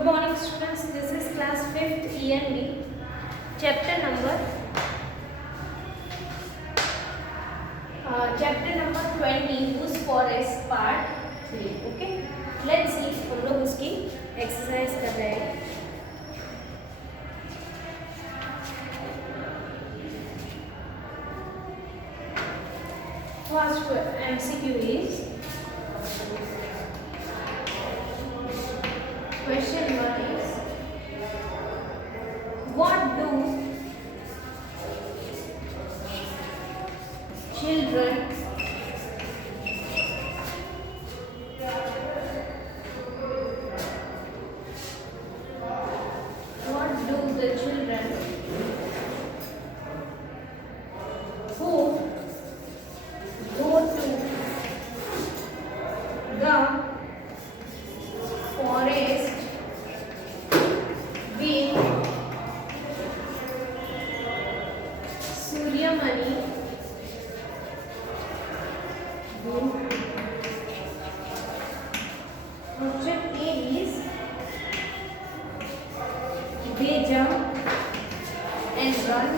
Good morning students, this is class 5th ENB, chapter number 20, Whose Forest part 3. Okay, let's see हम लोग उसकी एक्सरसाइज कर रहे हैं. First MCQ is question 1 is what do children the children who go to the forest with Suryamani do? Option A is they jump and run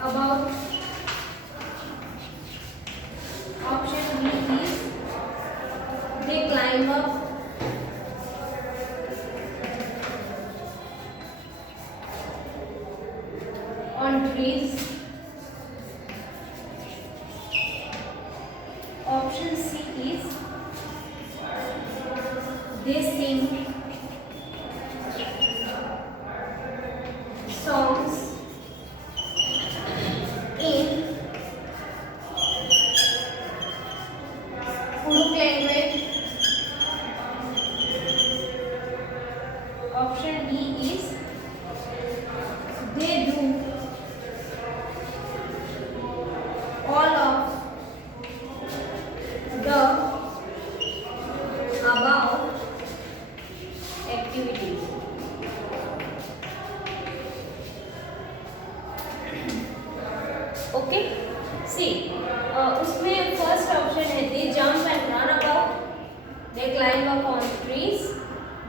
about. Option B is they climb up. On trees. Option C is they sing songs in Uruk language. Option D is they do all of the above activities. Okay, see उसमें first option है they jump and run about, they climb up on trees,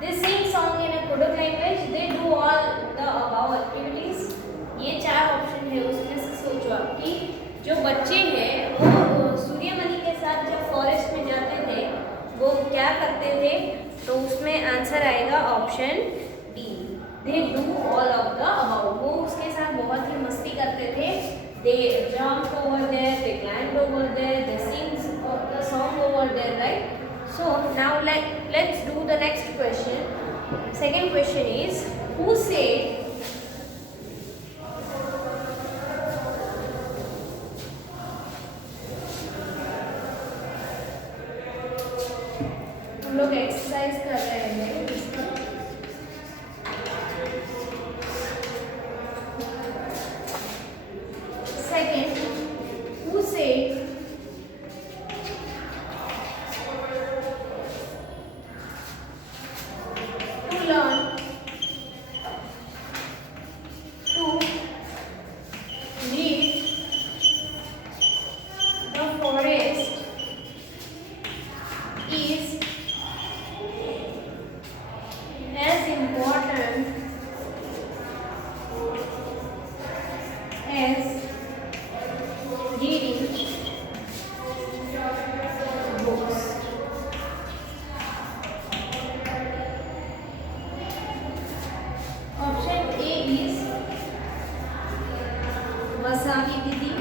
they sing song in a Kuduk language, they do all the above activities. ये चार ऑप्शन है, उसमें से सोचो आप कि जो बच्चे हैं वो सूर्यमणि के साथ जब फॉरेस्ट में जाते थे वो क्या करते थे, तो उसमें आंसर आएगा option D, they do all of the about. वो उसके साथ बहुत ही मस्ती करते थे. They jump over there, they climb over there, they sing the song over there, right? So now let's do the next question. Second question is who said हम लोग एक्सरसाइज कर रहे हैं second who said to learn to read the forest is as important as reading books. Option A is Vasavi Didi.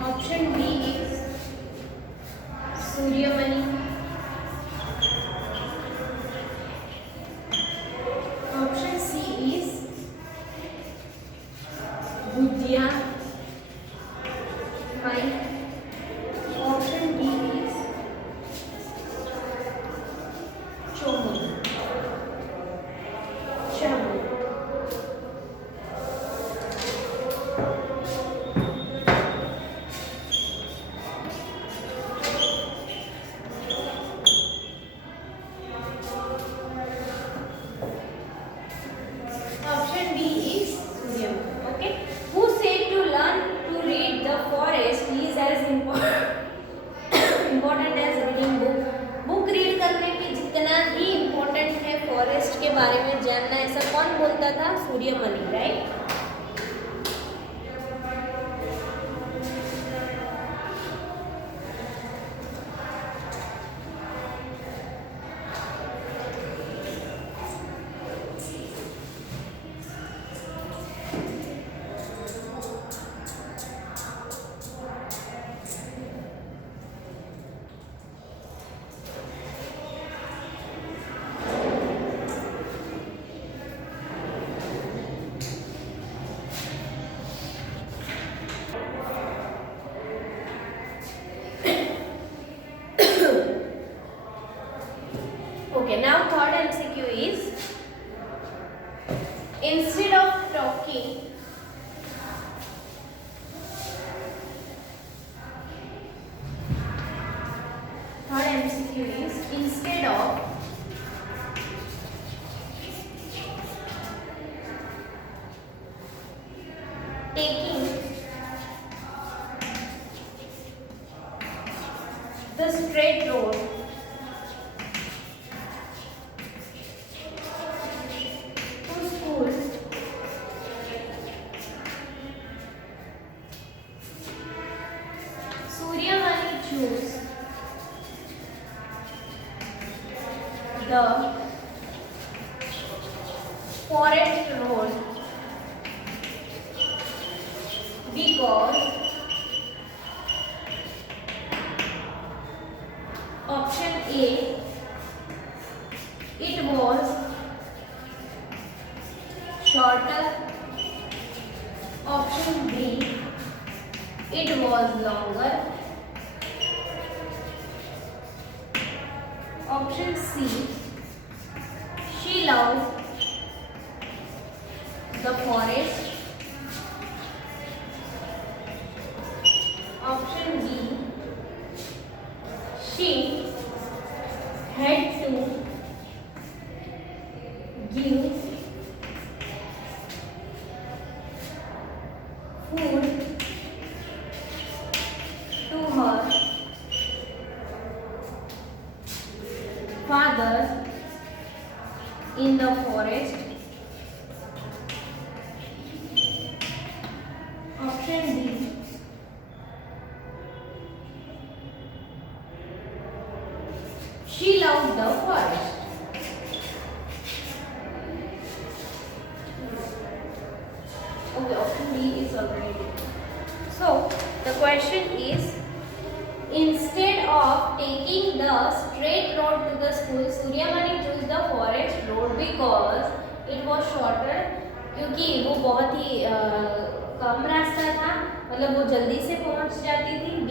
Option B is Suryamani. Option C is Budya. Fine. Option D is Chomu. Chomu. Option B is Suryam. Okay. Who said to learn to read the forest is as Suryamani, right? Okay, now third MCQ is, instead of talking, third MCQ is, instead of taking the straight road to school, Suryamani chose the forest road because option A, it was shorter, option B, it was longer, option C, she loved the forest, option D, she had to give food to her father in the forest, option D, she loved the forest. Okay, option D is already. So the question is, instead of taking the straight road to the school, Suryamani chose the forest road because it was shorter, क्योंकि वो बहुत ही कम रास्ता था, मतलब वो जल्दी से पहुंच जाती थी. B,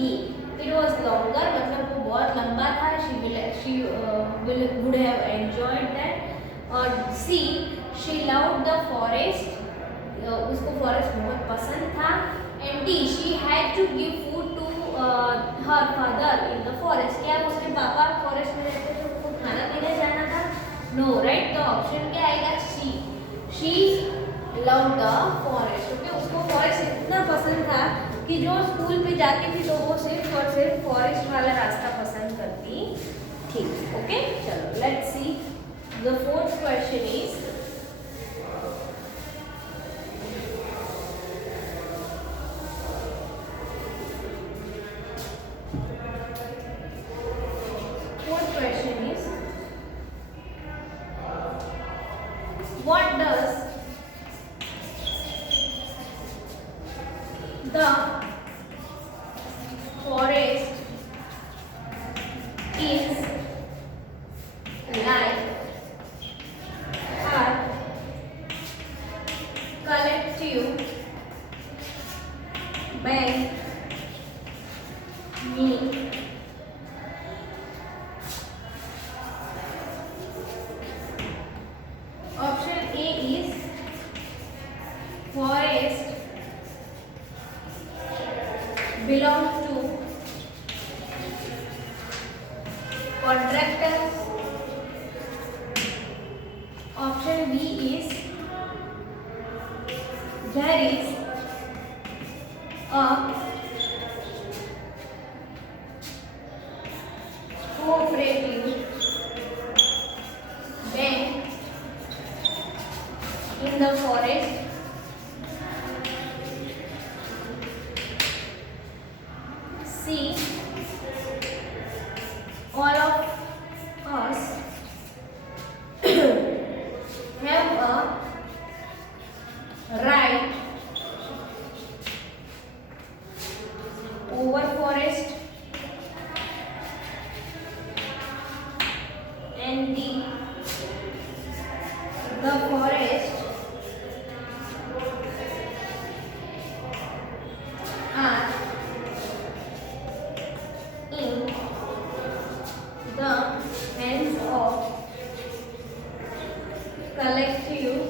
it was longer, मतलब वो बहुत लंबा था. She would have enjoyed that. और C, she loved the forest, उसको फॉरेस्ट बहुत पसंद था. And D, she had to give food to her father in the forest. क्या उसके पापा फॉरेस्ट में रहते थे, उनको खाना देने जाना था? No, right? तो ऑप्शन क्या आएगा? C, she loved the forest. क्योंकि उसको फॉरेस्ट इतना पसंद था कि जो स्कूल पे जाती थी तो वो सिर्फ और सिर्फ फॉरेस्ट वाला रास्ता पसंद करती थी. ओके, चलो let's see. The fourth question is, what does the forest is like a collective bank mean? Option A is forest belongs to contractors. Option B is there is a cooperative bank in the forest. forest. C. All of us have a right over forest. And D. The forest are in the hands of collective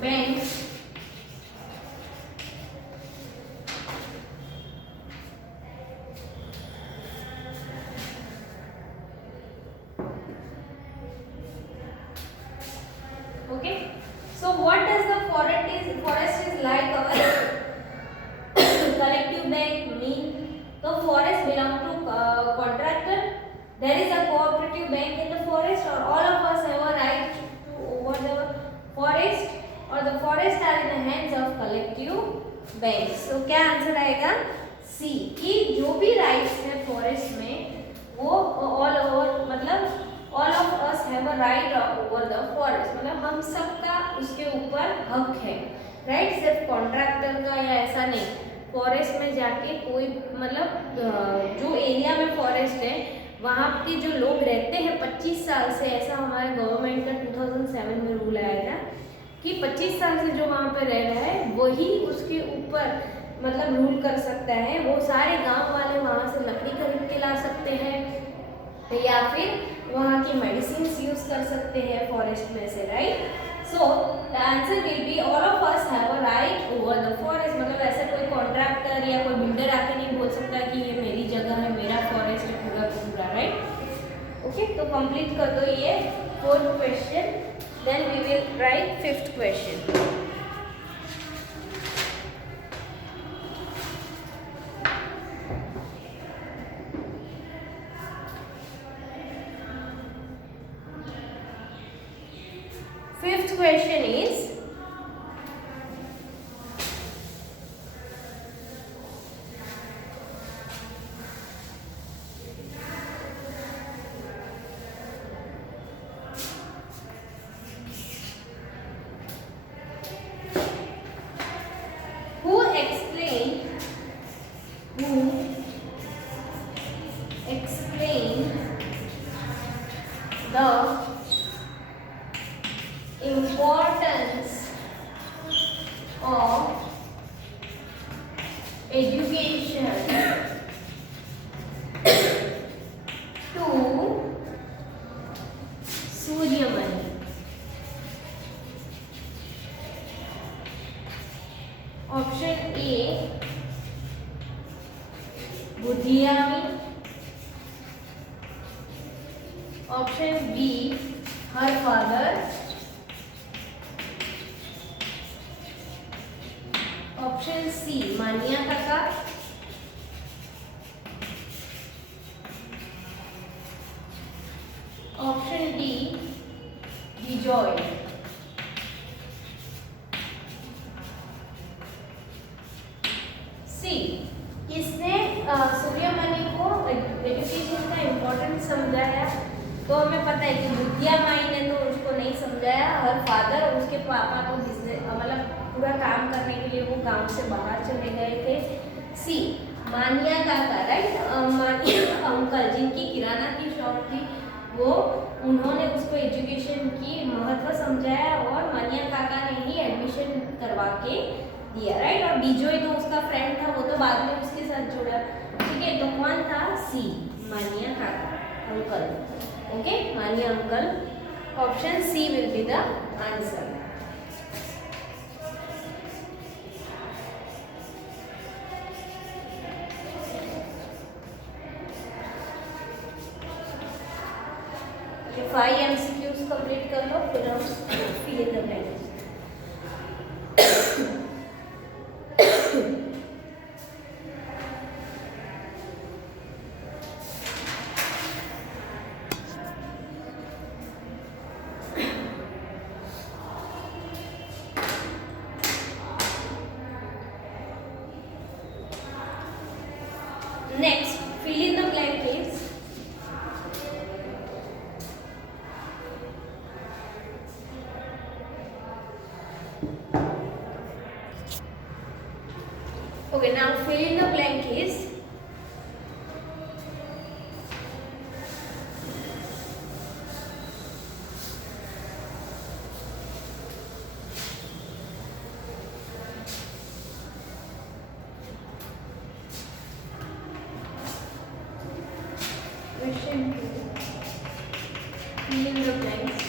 banks Okay, so what does the forest is like our collective bank mean? The forest belong to contractor. There is a cooperative bank in the forest, or all of us have a right to over the forest, or the forest are in the hands of collective banks. So क्या आंसर आएगा? सी, कि जो भी राइट्स है फॉरेस्ट में वो all over मतलब all of us have a right over the forest, मतलब हम सबका उसके ऊपर हक है, राइट? सिर्फ कॉन्ट्रैक्टर का या ऐसा नहीं, फॉरेस्ट में जाके कोई मतलब जो एरिया में फॉरेस्ट है वहाँ के जो लोग रहते हैं 25 साल से, ऐसा हमारे गवर्नमेंट का 2007 में रूल आया था कि 25 साल से जो वहाँ पे रह रहा है वही उसके ऊपर मतलब रूल कर सकता है। वो सारे गांव वाले वहाँ से लकड़ी खरीद के ला सकते हैं या फिर वहाँ की मेडिसिन यूज कर सकते हैं फॉरेस्ट में से, right? So the answer will be all of us have a right over the forest. मतलब ऐसा कोई कॉन्ट्रैक्टर या कोई बिल्डर आके नहीं बोल सकता कि ये मेरी जगह है, मेरा फॉरेस्ट है पूरा पूरा, राइट? ओके, तो कंप्लीट कर दो ये 4th question, then we will write 5th question. Fifth question is, who explained the importance of education to Suryamani? Option A, Budhiyami. Option B, her father. Option C, Mania Kaka. Option D, Bijoy. C, किसने सूर्यमणि को एजुकेशन का इम्पोर्टेंस समझाया? तो हमें पता है कि बुद्धिया माई ने तो उसको नहीं समझाया, हर फादर और उसके पापा तो बिजनेस मतलब पूरा काम करने के लिए वो गांव से बाहर चले गए थे। सी, मानिया काका, राइट? मानिया अंकल जिनकी किराना की शॉप थी, वो उन्होंने उसको एजुकेशन की महत्व समझाया और मानिया काका ने ही एडमिशन करवा के दिया, राइट? और बिजोय तो उसका फ्रेंड था, वो तो बाद में उसके साथ जुड़ा, ठीक है? तो कौन था? सी, मानिया काका uncle. Okay, Mania uncle. Option C will be the answer. ये 5 MCQs कंप्लीट कर लो, फिर हम fill in the blanks. Next, fill in the blank please. Okay, now fill in the blank is question 2. Fill in the blanks.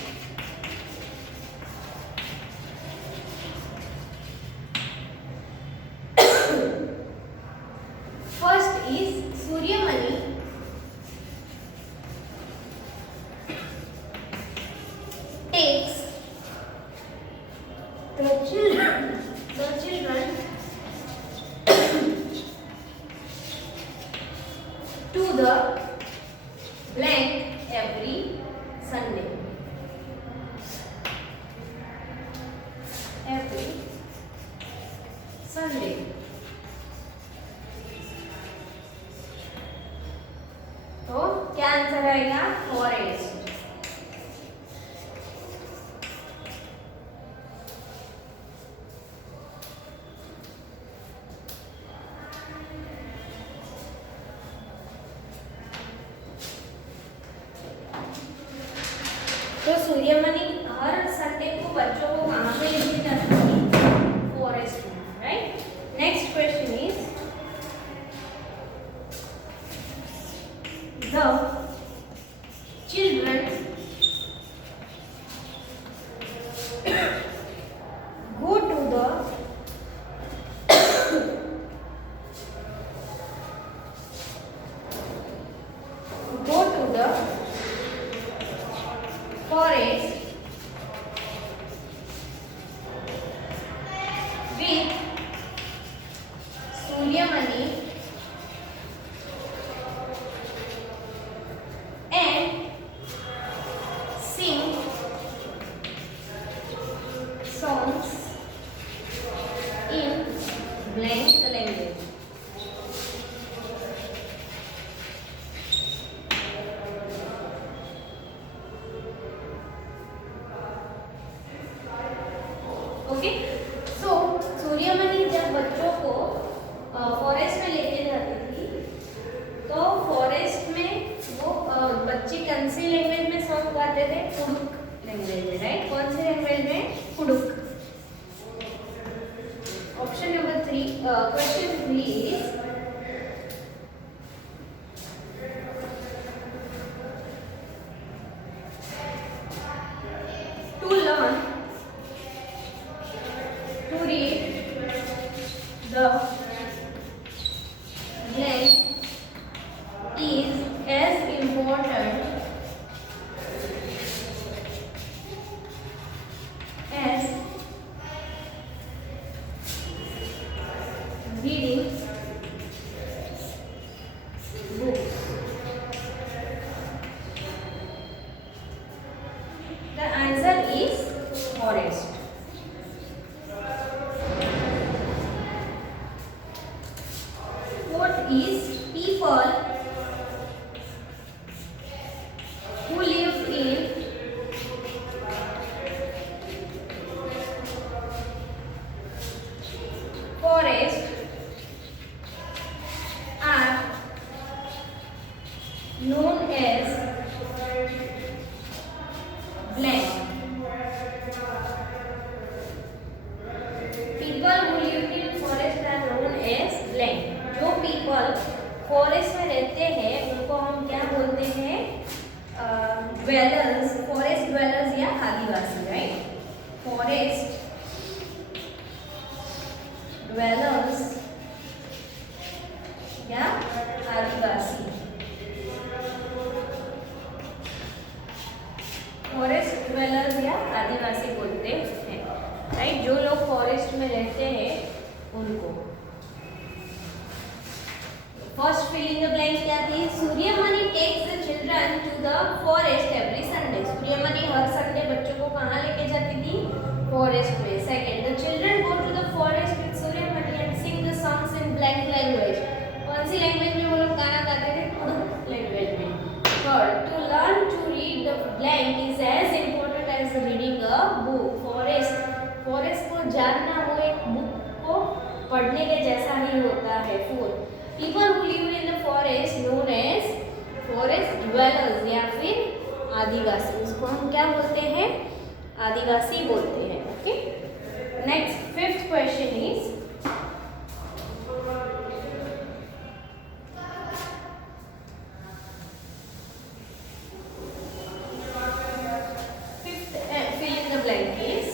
First is Suryamani takes the children to the blank every Sunday. Every Sunday. तो क्या आंसर आएगा? फॉरेस्ट. तो सूर्यमणि हर संडे को बच्चों को कहाँ पे लेके जाती है? फॉरेस्ट में, right? Next question is the children go to the forest with Suryamani and sing songs in blank language. Okay, so Suryamani जब बच्चों को फॉरेस्ट में लेके जाती थी, तो फॉरेस्ट में वो बच्चे कौन सी लैंग्वेज में सॉन्ग गाते थे? कुडुक लैंग्वेज में, राइट? कौन सी लैंग्वेज में? Kuduk. Option number 3, question 3 is to learn to read the blank is as important as reading books. The answer is forest. Fourth is people who live in forest are known as blank. People who live in forest are known as blank. जो people forest में रहते हैं उनको हम क्या बोलते हैं? dwellers, forest dwellers या आदिवासी, राइट? forest dwellers या आदिवासी. फॉरेस्ट ड्वेलर्स या आदिवासी बोलते हैं, राइट? जो लोग फॉरेस्ट में रहते हैं उनको. फर्स्ट फिलिंग द ब्लैंक क्या थी? Suryamani takes the children to the forest every Sunday. Suryamani हर संडे बच्चों को कहाँ लेके जाती थी? फॉरेस्ट में. Second, the children go to the forest with Suryamani and sing the songs in blank language. कौन सी लैंग्वेज में वो लोग गाना है 4. People who live in the forest known as forest dwellers या फिर आदिवासी, उसको हम क्या बोलते हैं? आदिवासी बोलते हैं. Okay. Next 5th question is fill in the blank is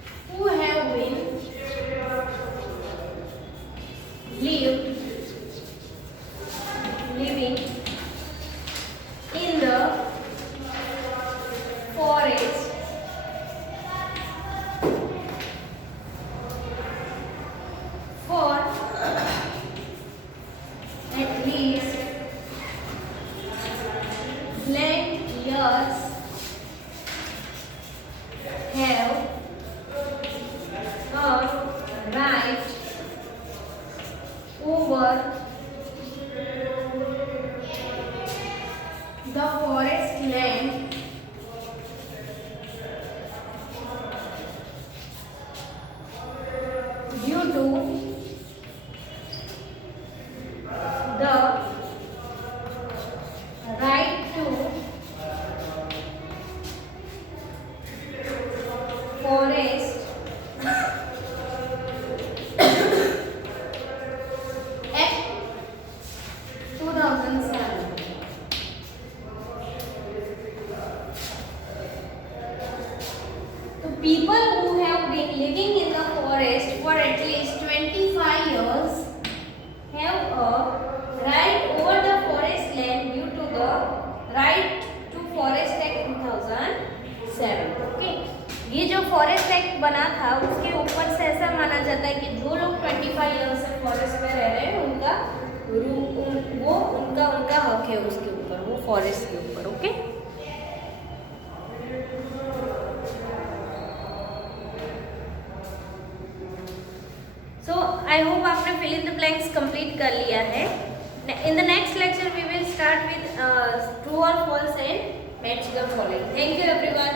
people who have been living in the forest for at least blank years have a right over the forest land due to the right to forest Act 2007. So people who have been living in the forest for at least 25 years have a right over the forest land due to the right to forest act 2007. ओके. ये जो forest act बना था उसके ऊपर से ऐसा माना जाता है कि जो लोग 25 ईयर्स से फॉरेस्ट में रह रहे हैं उनका वो उनका हक है उसके ऊपर, वो फॉरेस्ट के ऊपर. ओके. सो आई होप आपने fill in the blanks complete कर लिया है. In the next lecture we will start with true और false and match the following. Thank you everyone.